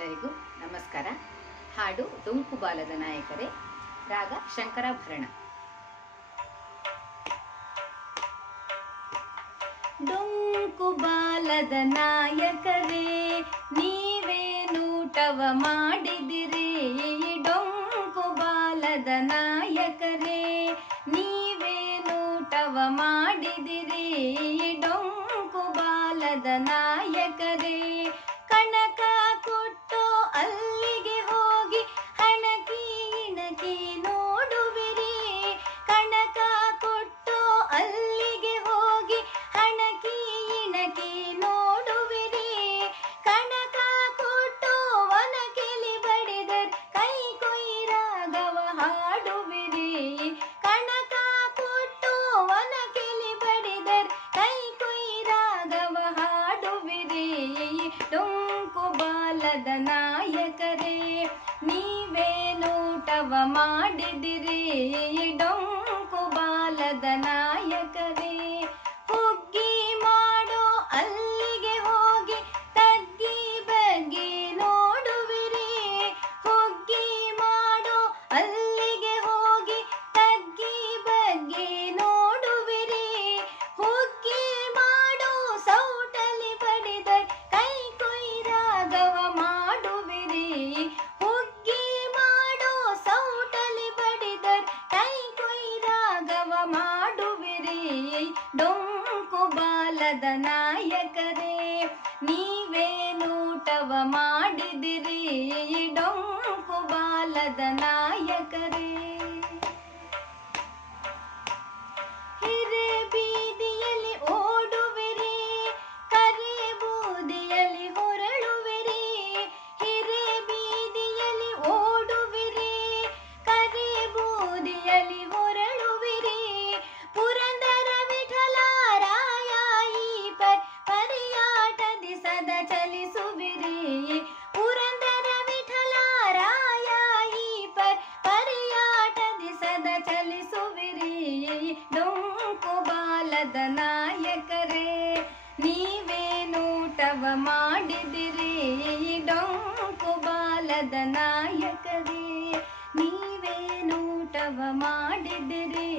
ಎಲ್ಲರಿಗೂ ನಮಸ್ಕಾರ. ಹಾಡು ಡೊಂಕು ಬಾಲದ ನಾಯಕರೇ, ರಾಗ ಶಂಕರಾಭರಣ. ಡೊಂಕು ಬಾಲದ ನಾಯಕರೇ, ನೀವೇನೂಟವ ಮಾಡಿದಿರಿ. ಡೊಂಕು ಬಾಲದ ನಾಯಕರೇ, ನೀವೇನೂಟವ ಮಾಡಿದಿರಿ. ಡೊಂಕು ಬಾಲದ ನಾಯಕರೇ, ಕಣಕ ಕೊಟ್ಟು ಅಲ್ಲಿಗೆ ಹೋಗಿ ಹಣಕಿ ಇಣಕಿ ನೋಡುವಿರಿ. ಕಣಕ ಕೊಟ್ಟು ಅಲ್ಲಿಗೆ ಹೋಗಿ ಹಣಕಿ ಇಣಕಿ ನೋಡುವಿರಿ. ಕಣಕ ಕೊಟ್ಟು ಒನಕೆಲಿ ಬಡಿದರ್ ಕೈ ಕೊಯ್ ರಾಗವ ಹಾಡುವಿರಿ. ಕಣಕ ಕೊಟ್ಟು ಒನಕೆಲಿ ಬಡಿದರ್ ಕೈ ಕೊಯ್ ರಾಗವ ಹಾಡುವಿರಿ. ಡೊಂಕು ಬಾಲದ ನಾಯಕರೇ, ನೀವೇನೂಟವ ಮಾಡಿದಿರಿ. ಡೊಂಕು ಬಾಲದ ನಾಯಕರೇ, ಹುಗ್ಗಿ ಮಾಡೋ ಅಲ್ಲಿಗೆ ಹೋಗಿ ತಗ್ಗಿ ಬಗ್ಗಿ ನೋಡುವಿರಿ. ಹುಗ್ಗಿ ಮಾಡೋ ಅಲ್ಲಿಗೆ ಹೋಗಿ ತಗ್ಗಿ ಬಗ್ಗಿ ನೋಡುವಿರಿ. ಹುಗ್ಗಿ ಮಾಡೋ ಸೌಟಲಿ ಬಡಿದರ್ ಕೈ ಕೊಯ್ ರಾಗವ ಮಾಡುವಿರಿ. ಹುಗ್ಗಿ ಮಾಡೋ ಸೌಟಲಿ ಬಡಿದರ್ ಕೈ ಕೊಯ್ ರಾಗವ ಮಾಡುವಿರಿ. ಡೊಂಕು ಬಾಲದ ನಾಯಕರೇ, ನೀವೇನೂಟವ ಮಾಡಿದಿರಿ. ಡೊಂಕು ಬಾಲದ ನಾಯಕರೇ, ಹಿರೇ ಬೀದಿಯಲ್ಲಿ ಓಡುವಿರಿ, ಕರೆ ಬೂದಿಯಲ್ಲಿ ಹೊರಳುವಿರಿ. ಹಿರೇ ಬೀದಿಯಲ್ಲಿ ಓಡುವಿರಿ, ಕರೆ ಬೂದಿಯಲ್ಲಿ ಹೊರಳುವಿರಿ. ಪುರಂದರ ವಿಠಲ ರಾಯ ಈ ಪರಿಯಾಟದಿ ಸದಾ ಚಲಿಸುವಿರಿ. ಪುರಂದರ ವಿಠಲ ರಾಯ ಈ ಪರಿಯಾಟದಿ ಸದಾ ಚಲಿಸುವಿರಿ. ಡೊಂಕು ಬಾಲದ ನಾಯಕರೇ, ನೀವೇನೂಟವ ಮಾಡಿದಿರಿ. ಡೊಂಕು ಬಾಲದ ನಾಯಕರೇ, ನೀವೇನೂಟವ ಮಾಡಿದಿರಿ.